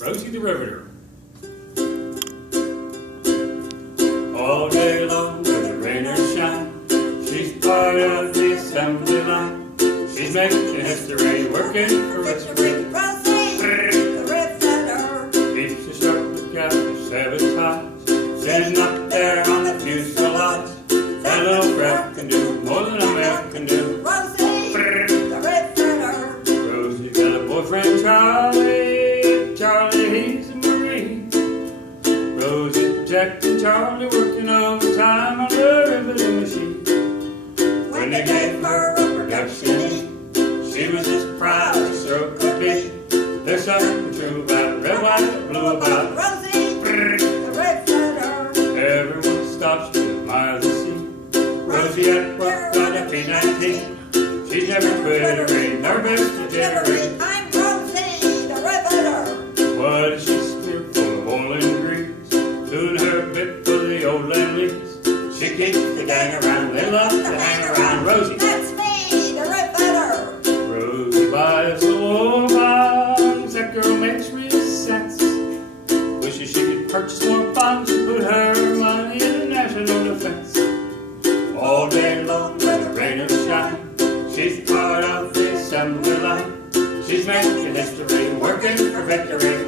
Rosie the Riveter. All day long with the rain or shine, she's part of the assembly line. She's making history, working for victory. Rosie the Riveter. Keeps her sharp lookout for sabotage, sitting up there on the fuselage. That little breath can do more than a man can do. Rosie the Riveter. Rosie got a boyfriend, Charlie. Charlie, he's a Marine. Rosie, Jack, and Charlie working overtime on the riveting machine. When they gave her a production, she was as proud as her could be. There's something true about red, white, and blue about Rosie the Riveter. Everyone stops to admire the scene. Rosie at work on a P-19. She's never twittering, nervous to jittery. I'm Rosie the Riveter. What is she spear full of oil and grease, doing her bit for the old land lease. She keeps the gang around, they love to hang around. Rosie, That's me, the Riveter. Rosie buys the war bonds. That girl makes real sense. Wishes she could purchase more bonds and put her money in the national defense. All day long with the rain or shine, she's part of the assembly line. She's making history, working for victory.